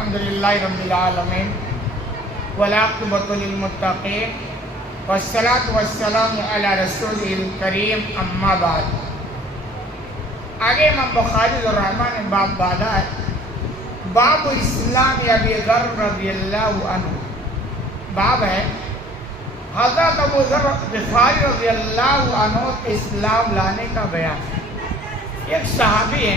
अल्हम्दुलिल्लाहि रब्बिल आलमीन वलाक़िबतु लिल्मुत्तक़ीन वस्सलातु वस्सलामु अला रसूलिल करीम अम्मा बाद। आगे इमाम बुखारी रहमान ने बाब बाधा है, बाब इस्लाम अबी ज़र रज़ियल्लाहु अन्हु। बाब है हज़रत अबू ज़र ग़िफ़ारी रज़ियल्लाहु अन्हु के इस्लाम लाने का बयान। एक सहाबी है,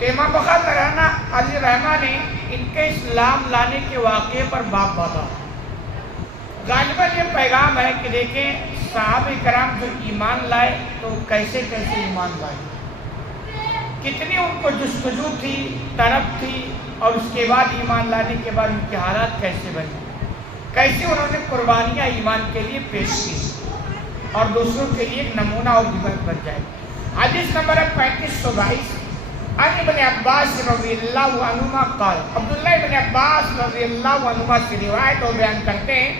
तो इमाम बुखारी रहमान ने इनके इस्लाम लाने के वाक़े पर बाब बाधा। गालिबन ये पैगाम है कि देखें सहाबा कराम जो ईमान लाए तो कैसे कैसे ईमान लाए, कितनी उनको जुस्तजू थी, तड़प थी, और उसके बाद ईमान लाने के बाद उनके हालात कैसे बने, कैसे उन्होंने कुर्बानियाँ ईमान के लिए पेश की और दूसरों के लिए एक नमूना और इबारत बन जाए। हदीस नंबर 3522 अन इब्न अब्बास रज़ियल्लाहु अन्हुमा क़ाल, अब्दुल्लाह इब्न अब्बास रज़ियल्लाहु अन्हुमा से रिवायत और बयान करते हैं,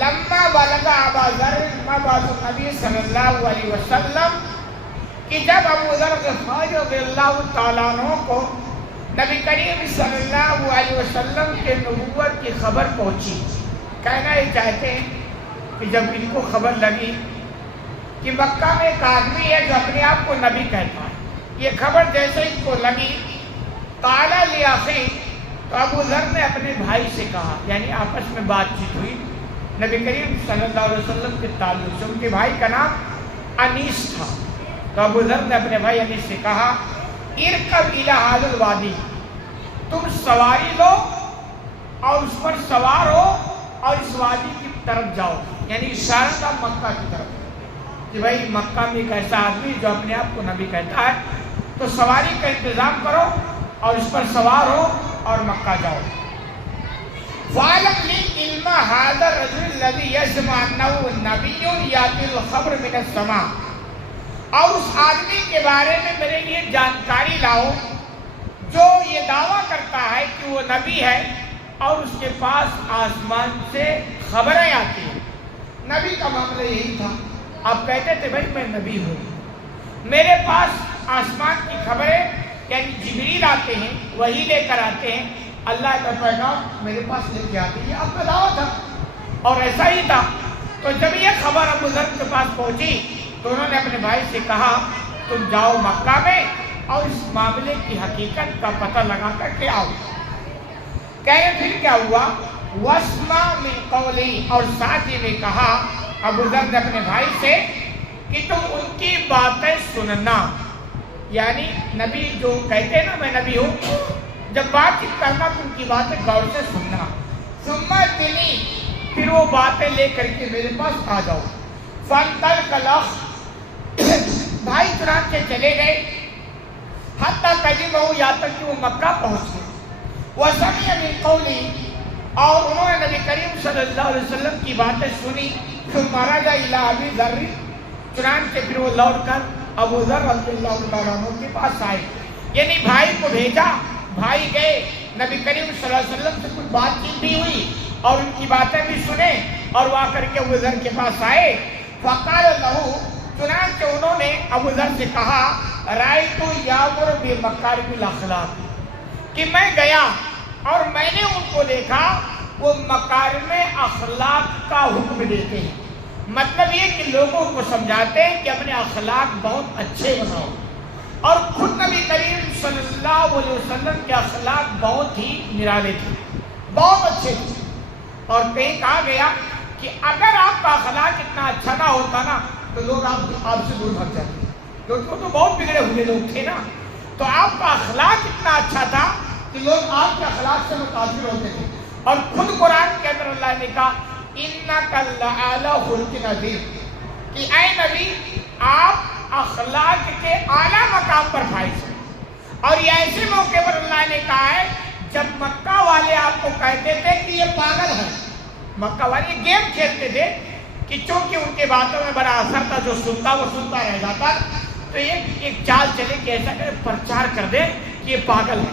लम्मा बलगा अबू ज़र मबअसु नबी सल्लल्लाहु अलैहि वसल्लम, कि जब अबू ज़र ग़िफ़ारी रज़ियल्लाहु तआला अन्हु को नबी करीम सल्लल्लाहु अलैहि वसल्लम के नबूवत की खबर पहुंची। कहना ये चाहते हैं कि जब इनको खबर लगी कि मक्का में एक आदमी है जो अपने आप को नबी कहता है, ये खबर जैसे इनको लगी, काला लिया अख़ी, तो अबू ज़र ने अपने भाई से कहा, यानी आपस में बातचीत हुई नबी करीम सल्लल्लाहु अलैहि वसल्लम के ताल्लुक से। उनके भाई का नाम अनीस था, तो अबू ज़र ने अपने भाई अनीस से कहा, इरकब इला हाज़िल वादी, तुम सवारी लो और उस पर सवार हो और इस वादी की तरफ जाओ, यानी इशारा था मक्का की तरफ कि भाई मक्का में एक ऐसा आदमी जो अपने आप को नबी कहता है, तो सवारी का इंतज़ाम करो और इस पर सवार हो और मक्का जाओ। वालम लिल इल्मा हाज़ा रजुल लज़ी यज़्मा अन्नहु नबिय्युन यातिल ख़बर मिनस समा, और उस आदमी के बारे में मेरे लिए जानकारी लाओ जो ये दावा करता है कि वो नबी है और उसके पास आसमान से खबरें आती हैं। नबी का मामला यही था, आप कहते थे भाई मैं नबी हूँ, मेरे पास आसमान की खबरें यानी जिब्रील आते हैं, वही लेकर आते हैं, अल्लाह का पैगाम मेरे पास लेके आते हैं, आपका दावा था और ऐसा ही था। तो जब ये खबर अबू ज़र के पास पहुंची तो उन्होंने अपने भाई से कहा, तुम जाओ मक्का में और इस मामले की हकीकत का पता लगा कर के आओ। कह रहे फिर क्या हुआ, वस्मा मिन कौली, और साथ ही में कहा अबू ज़र ने अपने भाई से कि तुम उनकी बातें सुनना, यानी नबी जो कहते हैं ना मैं नबी हूँ, जब बातचीत करना तो उनकी बातें गौर से सुनना। सुम्मा दिनी, फिर वो बातें लेकर के मेरे पास आ जाओ। फंतल कलख, भाई तुरंत से चले गए, हत्ता कदीमहु, यहाँ तक कि वो मक्का पहुँच गए। वह समिअ मिन कौली, और उन्होंने नबी करीम सल्लल्लाहु अलैहि वसल्लम की बातें सुनी। सुम्मा रजा इला अबी ज़र, तुरंत से फिर वो लौट कर अबू ज़र रज़ियल्लाहु तआला अन्हु के पास आए, यानी भाई को भेजा, भाई गए, नबी करीम सल्लल्लाहु अलैहि वसल्लम से कुछ बातचीत भी हुई और उनकी बातें भी सुने, और वहाँ करके अबू ज़र के पास आए। फ़क़ाल लहू, चुनांचे उन्होंने अबू ज़र से कहा, रायतु यामुर बिमकारिमिल अख़लाक़, कि मैं गया और मैंने उनको देखा वो मकारिमे अख़लाक़ का हुक्म देते हैं। मतलब ये कि लोगों को समझाते हैं कि अपने अख़लाक़ बहुत अच्छे बनाओ, और खुद नबी करीम सल्लल्लाहु अलैहि वसल्लम के अख़लाक़ बहुत ही निराले थे, बहुत अच्छे थे। और कहीं कहा गया कि अगर आपका अख़लाक़ इतना अच्छा ना होता ना तो लोग आपसे दूर भाग जाते, क्योंकि वो तो बहुत बिगड़े हुए लोग थे ना। तो आपका अख़लाक़ इतना अच्छा था कि लोग आपके अख़लाक़ से मुतासिर होते थे। और खुद कुरान के अंदर अल्लाह ने कहा, इन्नका लअला खुल्क़िन अज़ीम, कि ऐ नबी आप अख़लाक़ के आला मकाम पर फाइज हैं। और ये ऐसे मौके पर अल्लाह ने कहा है जब मक्का वाले आपको कहते थे कि ये पागल है, मक्का वाले गेम खेलते थे कि चूंकि उनके बातों में बड़ा असर था, जो सुनता वो सुनता रह जाता, तो एक चाल चले कि ऐसा करे प्रचार कर दे कि ये पागल है,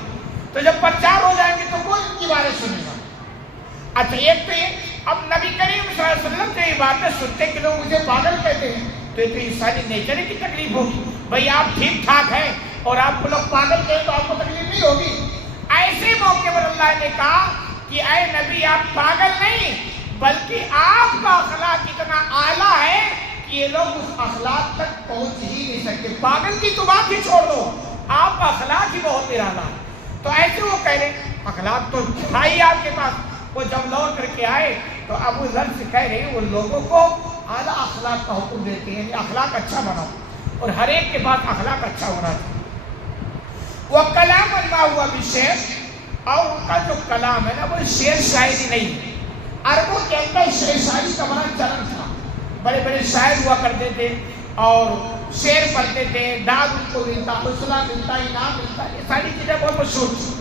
तो जब प्रचार हो जाएंगे तो कोई इनकी बातें सुनेगा। अच्छा, एक तो ये, अब नबी करीम सल्लल्लाहु अलैहि वसल्लम से ये बातें सुनते कि लोग मुझे पागल कहते हैं, तो ये तो इंसानी नेचर की तकलीफ होगी। भाई आप ठीक ठाक हैं और आपको लोग पागल कहें तो आपको तकलीफ नहीं होगी। ऐसे मौके اللہ نے کہا کہ اے نبی آپ پاگل نہیں، بلکہ آپ کا اخلاق اتنا اعلیٰ ہے کہ یہ لوگ اس اخلاق تک پہنچ ہی نہیں سکتے. پاگل کی تو بات ہی چھوڑ دو، آپ کا اخلاق ہی بہت نرالا ہے. تو ایسے وہ کہہ رہے اخلاق تو تھا ہی آپ کے پاس. وہ جب لوٹ کر کے آئے تو ابو ذر سے کہہ رہے وہ لوگوں کو اعلیٰ اخلاق کا حکم دیتے ہیں، اخلاق اچھا بناؤ، اور ہر ایک کے پاس اخلاق اچھا ہونا چاہیے. وہ کلام ما ہوا بشعر، اور ان کا جو کلام ہے نا وہ شعر شاعری نہیں ہے. عربوں کے اندر شعر شاعری کا بڑا چلن تھا، بڑے بڑے شاعر ہوا کرتے تھے اور شعر پڑھتے تھے، داد ان کو ملتا، حوصلہ ملتا، انعام ملتا، یہ ساری چیزیں بہت مشہور تھی.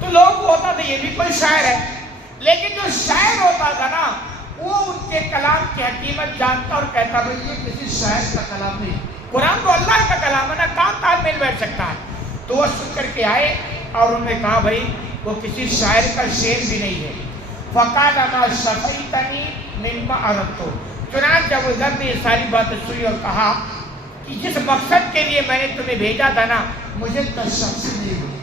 تو لوگ ہوتا تھا یہ بھی کوئی شاعر ہے، لیکن جو شاعر ہوتا تھا نا وہ ان کے کلام کی حکیمت جانتا اور کہتا بھائی یہ کسی شاعر کا کلام نہیں، قرآن تو اللہ کا کلام ہے نا، کہاں تال میل بیٹھ سکتا ہے. تو وہ سن کر کے آئے اور انہوں نے کہا بھائی وہ کسی شاعر کا شعر بھی نہیں ہے. فقال ما شفیتنی مما اردت، چنانچہ ابو ذر نے یہ ساری باتیں سنی اور کہا کہ جس مقصد کے لیے میں نے تمہیں بھیجا تھا نا مجھے تشفی نہیں ہوئی،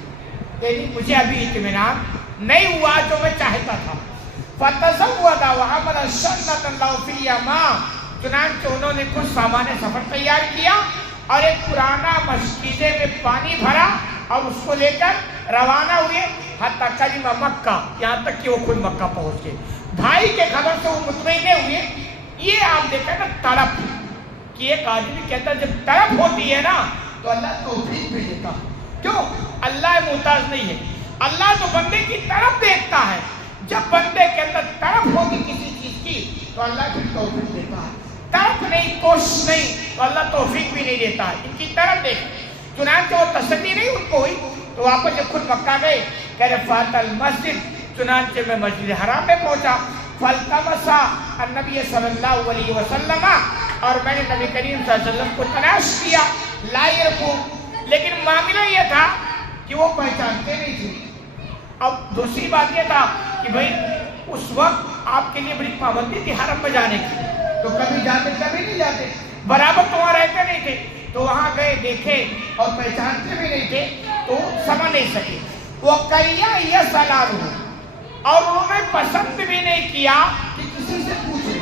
یعنی مجھے ابھی اطمینان نہیں ہوا جو میں چاہتا تھا. فتزود وعمل شنۃ له فی یما، چنانچہ انہوں نے کچھ سامان سفر تیار کیا اور ایک پرانا مشکیزے میں پانی بھرا اور اس کو لے کر روانہ ہوئے حتیٰ قدم مکہ، یہاں تک کہ وہ خود مکہ پہنچ گئے. بھائی کے خبر سے وہ مطمئن ہوئے. یہ آپ دیکھیں نا تڑپ، کہ ایک آدمی کے اندر جب تڑپ ہوتی ہے نا تو اللہ توفیق بھی دیتا. کیوں؟ اللہ محتاج نہیں ہے، اللہ تو بندے کی طرف دیکھتا ہے. جب بندے کے اندر طرف ہوگی کسی چیز کی تو اللہ پھر توفیق دیتا ہے. طرف نہیں، کوشش نہیں تو اللہ توفیق بھی نہیں دیتا ہے. ان کی طرف دیکھ. چنانچہ وہ تسلی نہیں ان کو ہوئی تو واپس جب خود مکہ گئے کہہ رہے فات المسجد، چنانچہ میں مسجد حرام میں پہنچا. فالتمسا النبی صلی اللہ علیہ وسلم، اور میں نے نبی کریم صلی اللہ علیہ وسلم کو تلاش کیا. لا یرکو، لیکن معاملہ یہ تھا کہ وہ پہچانتے نہیں تھے. اب دوسری بات یہ تھا کہ بھئی اس وقت آپ کے لیے بڑی پابندی تھی حرم میں جانے کی، تو کبھی جاتے کبھی نہیں جاتے، برابر تو وہاں رہتے نہیں تھے. تو وہاں گئے، دیکھے اور پہچانتے بھی نہیں تھے تو سمجھ نہیں سکے. وہ کریا یہ سلام ہو، اور انہوں نے پسند بھی نہیں کیا کہ کسی سے پوچھے.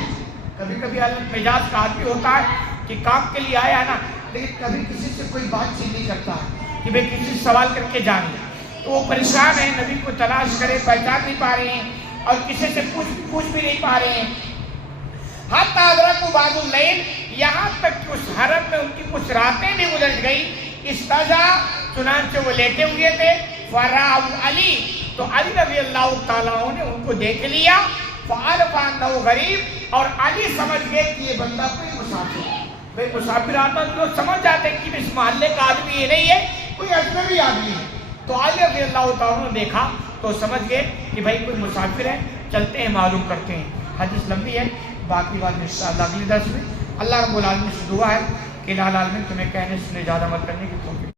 کبھی کبھی مزاج کا آدمی ہوتا ہے کہ کام کے لیے آیا ہے نا، لیکن کبھی کسی سے کوئی بات چیت نہیں کرتا ہے کہ بھئی کسی سے سوال کر کے جانیں. تو وہ پریشان ہیں، نبی کو تلاش کرے، پہچان نہیں پا رہے ہیں اور کسی سے پوچھ بھی نہیں پا رہے ہیں. حتی ادرکوا بعض اللیل، یہاں تک کہ اس حرم میں ان کی کچھ راتیں بھی گزر گئی. استجا، چنانچہ وہ لیٹے ہوئے تھے. فراؤ علی، تو علی رضی اللہ تعالیٰ عنہ نے ان کو دیکھ لیا. فعرف انہ غریب، اور علی سمجھ گئے کہ یہ بندہ کوئی مسافر ہے. بھئی مسافر آتا تو لوگ سمجھ جاتے ہیں کہ اس محلے کا آدمی یہ نہیں ہے، کوئی اجنبی آدمی ہے. تو علی رضی اللہ تعالیٰ نے دیکھا تو سمجھ گئے کہ بھائی کوئی مسافر ہے، چلتے ہیں معلوم کرتے ہیں. حدیث لمبی ہے، باقی بات انشاءاللہ اگلی درس میں. اللہ رب العالمین سے دعا ہے کہ الہ العالمین تمہیں کہنے سنے زیادہ عمل کرنے کی توفیق